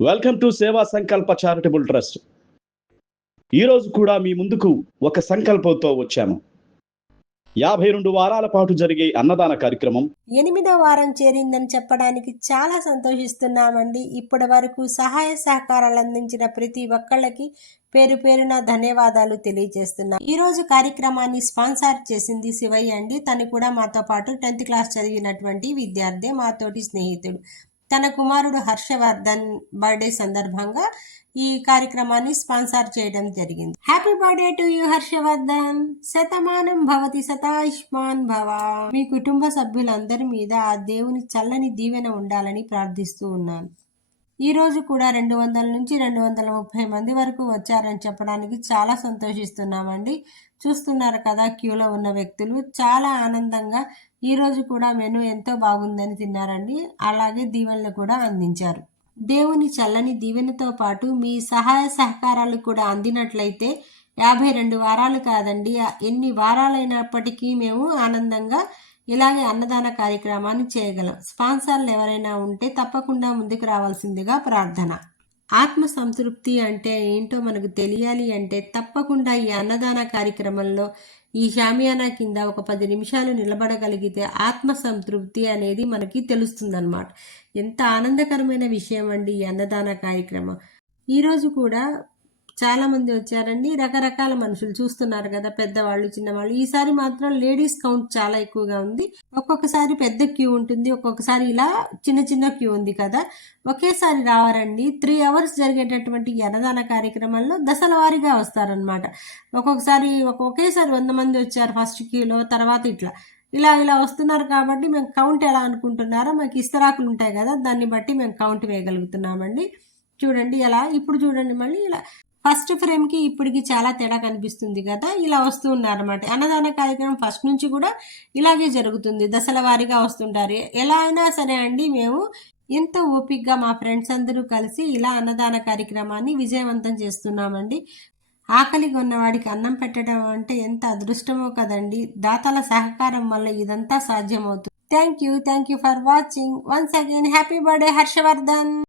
Welcome to సేవా సంకల్ప charitable trust ఈరోజు కూడా మీ ముందుకు ఒక సంకల్పంతో వచ్చాము. యాభై రెండు వారాల పాటు జరిగే అన్నదాన కార్యక్రమం. ఎనిమిదో వారం చేరిందని చెప్పడానికి చాలా సంతోషిస్తున్నామండి. ఇప్పటి వరకు సహాయ సహకారాలు అందించిన ప్రతి ఒక్కళ్ళకి పేరు పేరున ధన్యవాదాలు తెలియజేస్తున్నాం. ఈ రోజు కార్యక్రమాన్ని స్పాన్సర్ చేసింది శివయ్య అండి. తను కూడా మాతో పాటు టెన్త్ క్లాస్ చదివినటువంటి విద్యార్థి మాతోటి స్నేహితుడు. తన కుమారుడు హర్షవర్ధన్ బర్త్డే సందర్భంగా ఈ కార్యక్రమాన్ని స్పాన్సర్ చేయడం జరిగింది. Happy birthday to you Harshavardhan. Shatamanam భవతి శతాయుష్మాన్ భవ. మీ కుటుంబ సభ్యులందరి మీద ఆ దేవుని చల్లని దీవెన ఉండాలని ప్రార్థిస్తూ ఉన్నాను. ఈరోజు కూడా రెండు వందల నుంచి రెండు వందల ముప్పై మంది వరకు వచ్చారని చెప్పడానికి చాలా సంతోషిస్తున్నామండి. చూస్తున్నారు కదా క్యూలో ఉన్న వ్యక్తులు. చాలా ఆనందంగా ఈరోజు కూడా మెను ఎంతో బాగుందని తిన్నారండి. అలాగే దీవెనలు కూడా అందించారు. దేవుని చల్లని దీవెనతో పాటు మీ సహాయ సహకారాలు కూడా అందినట్లయితే యాభై రెండు వారాలు కాదండి ఎన్ని వారాలైనప్పటికీ మేము ఆనందంగా ఇలాగే అన్నదాన కార్యక్రమాన్ని చేయగలం. స్పాన్సర్లు ఎవరైనా ఉంటే తప్పకుండా ముందుకు రావాల్సిందిగా ప్రార్థన. ఆత్మ సంతృప్తి అంటే ఏంటో మనకు తెలియాలి అంటే తప్పకుండా ఈ అన్నదాన కార్యక్రమంలో ఈ షామియానా కింద ఒక పది నిమిషాలు నిలబడగలిగితే ఆత్మ సంతృప్తి అనేది మనకి తెలుస్తుందన్నమాట. ఎంత ఆనందకరమైన విషయం అండి ఈ అన్నదాన కార్యక్రమం. ఈరోజు కూడా చాలామంది వచ్చారండి. రకరకాల మనుషులు చూస్తున్నారు కదా పెద్దవాళ్ళు చిన్నవాళ్ళు. ఈసారి మాత్రం లేడీస్ కౌంట్ చాలా ఎక్కువగా ఉంది. ఒక్కొక్కసారి పెద్ద క్యూ ఉంటుంది ఒక్కొక్కసారి ఇలా చిన్న చిన్న క్యూ ఉంది కదా. ఒకేసారి రావారండి. త్రీ అవర్స్ జరిగేటటువంటి అన్నదాన కార్యక్రమంలో దశల వారీగా వస్తారనమాట ఒక్కొక్కసారి ఒక్క- ఒకేసారి వంద మంది వచ్చారు ఫస్ట్ క్యూలో తర్వాత ఇట్లా. ఇలా ఇలా వస్తున్నారు కాబట్టి మేము కౌంట్ ఎలా అనుకుంటున్నారో మాకు ఇస్తరాకులు ఉంటాయి కదా దాన్ని బట్టి మేము కౌంట్ వేయగలుగుతున్నామండి. చూడండి ఎలా ఇప్పుడు చూడండి మళ్ళీ ఇలా. ఫస్ట్ ఫ్రేమ్కి ఇప్పటికి చాలా తేడా కనిపిస్తుంది కదా ఇలా వస్తూ ఉన్నారన్నమాట. అన్నదాన కార్యక్రమం ఫస్ట్ నుంచి కూడా ఇలాగే జరుగుతుంది. దశల వారీగా వస్తుంటారు. ఎలా అయినా సరే అండి మేము ఎంతో ఓపిక్గా మా ఫ్రెండ్స్ అందరూ కలిసి ఇలా అన్నదాన కార్యక్రమాన్ని విజయవంతం చేస్తున్నామండి. ఆకలిగా ఉన్నవాడికి అన్నం పెట్టడం అంటే ఎంత అదృష్టమో కదండి. దాతల సహకారం వల్ల ఇదంతా సాధ్యమవుతుంది. Thank you. Thank you for watching. Once again happy birthday Harshavardhan.